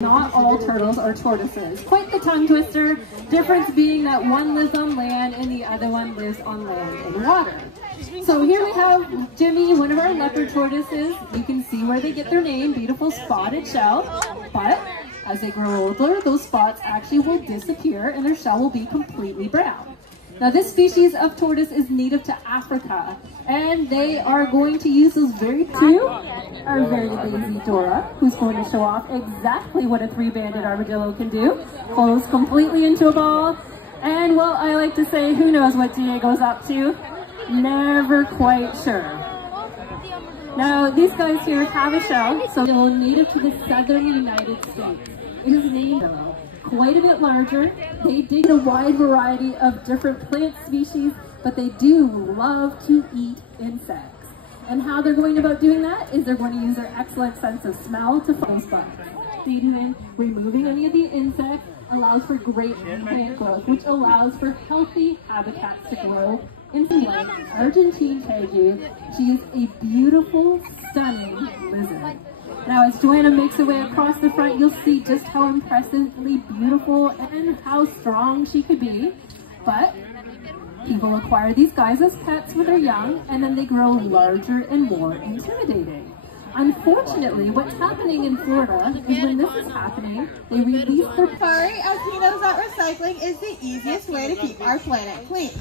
Not all turtles are tortoises. Quite the tongue twister, difference being that one lives on land and the other one lives on land and water. So here we have Jimmy, one of our leopard tortoises. You can see where they get their name, beautiful spotted shell. But as they grow older, those spots actually will disappear and their shell will be completely brown. Now this species of tortoise is native to Africa, and they are going to use those very our very lazy Dora, who's going to show off exactly what a three-banded armadillo can do. Close completely into a ball, and well, I like to say, who knows what Diego's up to? Never quite sure. Now these guys here have a shell, so they're native to the southern United States. It is named though. Quite a bit larger. They dig a wide variety of different plant species, but they do love to eat insects. And how they're going about doing that is they're going to use their excellent sense of smell to find those bugs. Feeding, removing any of the insects allows for great plant growth, which allows for healthy habitats to grow into like Argentine Tegu. She is a beautiful, stunning lizard. Now as Joanna makes her way across the front, you'll see just how impressively beautiful and how strong she could be. But people acquire these guys as pets when they're young, and then they grow larger and more intimidating. Unfortunately, what's happening in Florida is when this is happening, they release their Safari, as he knows that recycling is the easiest way to keep our planet clean.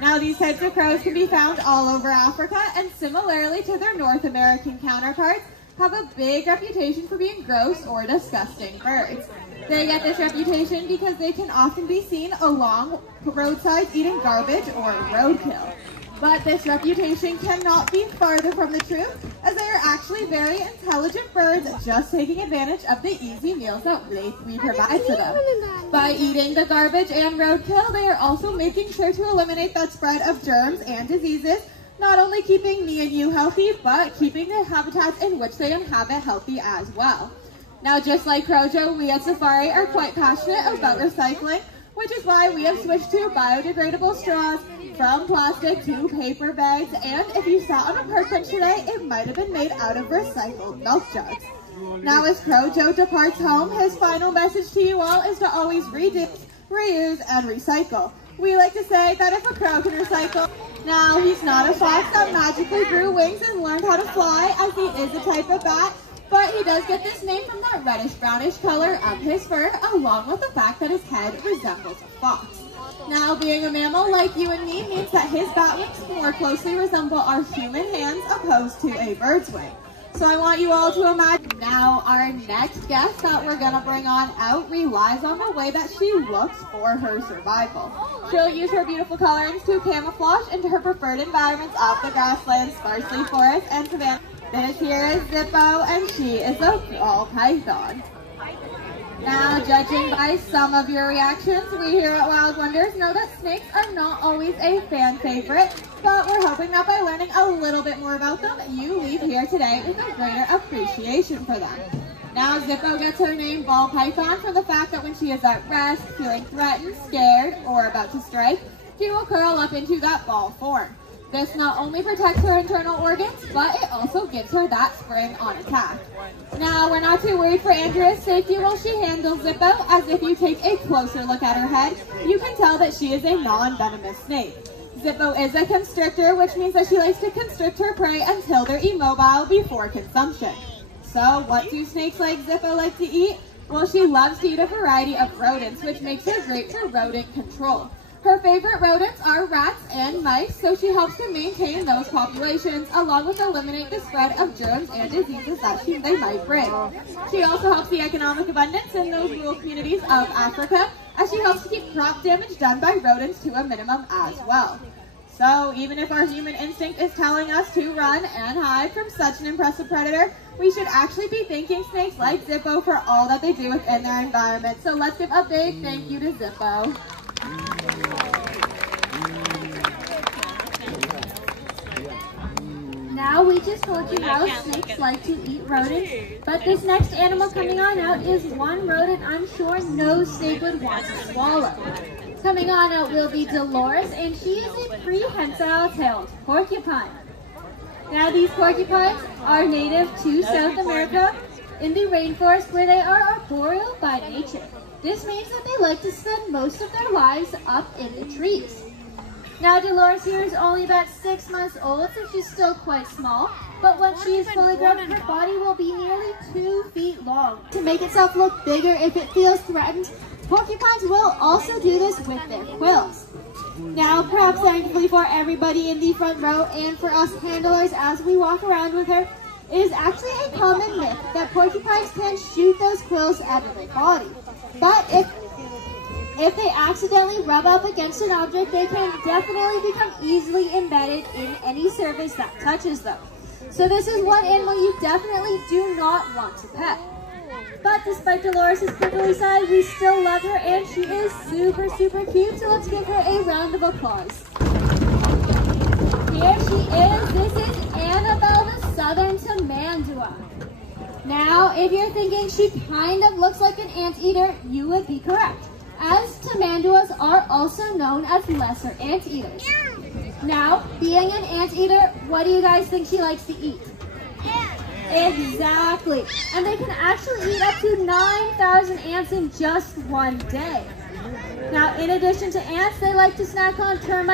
Now these types of crows can be found all over Africa, and similarly to their North American counterparts, have a big reputation for being gross or disgusting birds. They get this reputation because they can often be seen along roadsides eating garbage or roadkill. But this reputation cannot be farther from the truth, as they are actually very intelligent birds just taking advantage of the easy meals that we provide for them. By eating the garbage and roadkill, they are also making sure to eliminate that spread of germs and diseases, not only keeping me and you healthy, but keeping the habitats in which they inhabit healthy as well. Now, just like Crojo, we at Safari are quite passionate about recycling, which is why we have switched to biodegradable straws, from plastic to paper bags, and if you sat on a park bench today, it might have been made out of recycled milk jugs. Now, as Crojo departs home, his final message to you all is to always reduce, reuse, and recycle. We like to say that if a crow can recycle, now he's not a fox that magically grew wings and learned how to fly, as he is a type of bat, but he does get this name from that reddish-brownish color of his fur, along with the fact that his head resembles a fox. Now, being a mammal like you and me means that his bat wings more closely resemble our human hands opposed to a bird's wing. So I want you all to imagine. Now, our next guest that we're gonna bring on out relies on the way that she looks for her survival. She'll use her beautiful colorings to camouflage into her preferred environments of the grasslands, sparsely forest, and savanna. This here is Zippo, and she is a ball python. Now, judging by some of your reactions, we here at Wild Wonders know that snakes are not always a fan favorite, but we're hoping that by learning a little bit more about them, you leave here today with a greater appreciation for them. Now, Zippo gets her name ball python from the fact that when she is at rest, feeling threatened, scared, or about to strike, she will curl up into that ball form. This not only protects her internal organs, but it also gives her that spring on attack. Now, we're not too worried for Andrea's safety while she handles Zippo, as if you take a closer look at her head, you can tell that she is a non-venomous snake. Zippo is a constrictor, which means that she likes to constrict her prey until they're immobile before consumption. So, what do snakes like Zippo like to eat? Well, she loves to eat a variety of rodents, which makes her great for rodent control. Her favorite rodents are rats and mice, so she helps to maintain those populations, along with eliminate the spread of germs and diseases that they might bring. She also helps the economic abundance in those rural communities of Africa, as she helps to keep crop damage done by rodents to a minimum as well. So even if our human instinct is telling us to run and hide from such an impressive predator, we should actually be thanking snakes like Zippo for all that they do within their environment. So let's give a big thank you to Zippo. Now we just told you how snakes like to eat rodents, but this next animal coming on out is one rodent I'm sure no snake would want to swallow. Coming on out will be Dolores, and she is a prehensile-tailed porcupine. Now these porcupines are native to South America, in the rainforest where they are arboreal by nature. This means that they like to spend most of their lives up in the trees. Now Dolores here is only about 6 months old, so she's still quite small, but when she is fully grown, her body will be nearly 2 feet long. To make itself look bigger if it feels threatened, porcupines will also do this with their quills. Now, perhaps thankfully for everybody in the front row and for us handlers as we walk around with her, it is actually a common myth that porcupines can shoot those quills out of their body. But if they accidentally rub up against an object, they can definitely become easily embedded in any surface that touches them. So this is one animal you definitely do not want to pet. But despite Dolores' prickly side, we still love her and she is super, super cute. So let's give her a round of applause. Here she is. This is Annabelle the Southern Tamandua. Now, if you're thinking she kind of looks like an anteater, you would be correct, as tamanduas are also known as lesser anteaters. Now, being an anteater, what do you guys think she likes to eat? Exactly. And they can actually eat up to 9,000 ants in just one day. Now, in addition to ants, they like to snack on termites.